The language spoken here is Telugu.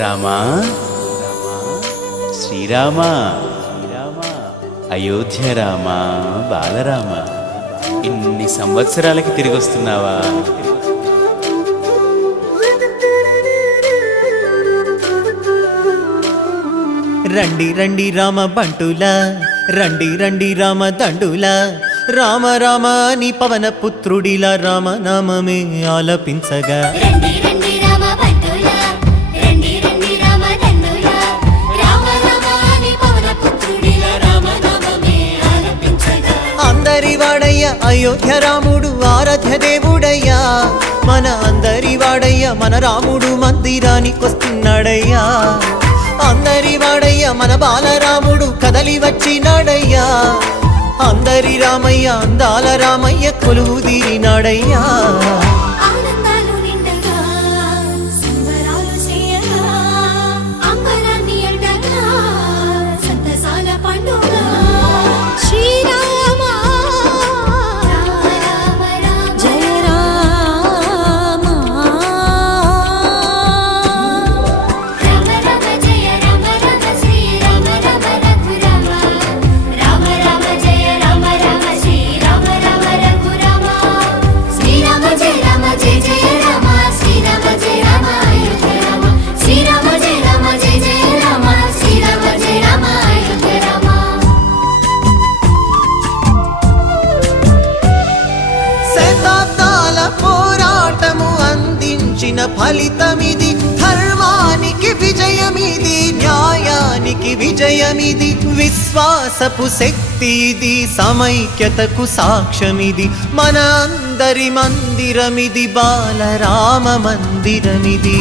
రామా శ్రీరామా అయోధ్య రామా బాలరామ, ఇన్ని సంవత్సరాలకి తిరిగి వస్తున్నావా? రండి రండి రామ బంటులా, రండి రండి రామ దండులా, రామ రామ అని పవన పుత్రుడిలా రామనామమే ఆలపించగా. రండి రండి రామ బంటులా, రండి రండి రామ దండులా, రామ రామ అని పవన పుత్రుడిలా రామనామమే ఆలపించగా. అందరి వాడయ్య అయోధ్య రాముడు ఆరాధ్య దేవుడయ్యా, మన అందరి వాడయ్య మన రాముడు మందిరానికొస్తున్నాడయ్యా. అందరి వాడయ్య మన బాలరాముడు కదలి వచ్చినాడయ్యా. అందరి రామయ్య అందాల రామయ్య కొలువు తీరినాడయ్యా. ఆనందాలు నిండగా సంబరాలు చేయగా, అంబరాన్ని అండగా సంతసాల పండుగ. శ్రీరామ రామ రామ రామ జయ రామ, రామ రామ జయ రామ రామ శ్రీ రామ రామ రఘురామ, రామ రామ జయ రామ రామ శ్రీ రామ రామ రఘురామ, శ్రీరామ జయ రామ జయ జయ రామ, శ్రీరామ జయ రామ అయోధ్య రామ, శ్రీరామ జయ రామ జయ జయ రామ, శ్రీరామ జయ రామ అయోధ్య రామ. శతాబ్దాల పోరాటము అందించిన ఫలితమిది, ధర్మానికి విజయమిది, న్యాయానికి విజయమిది, విశ్వాసపు శక్తి ఇది, సమైక్యతకు సాక్ష్యమిది, మన అందరి మందిరమిది, బాలరామ మందిరమిది.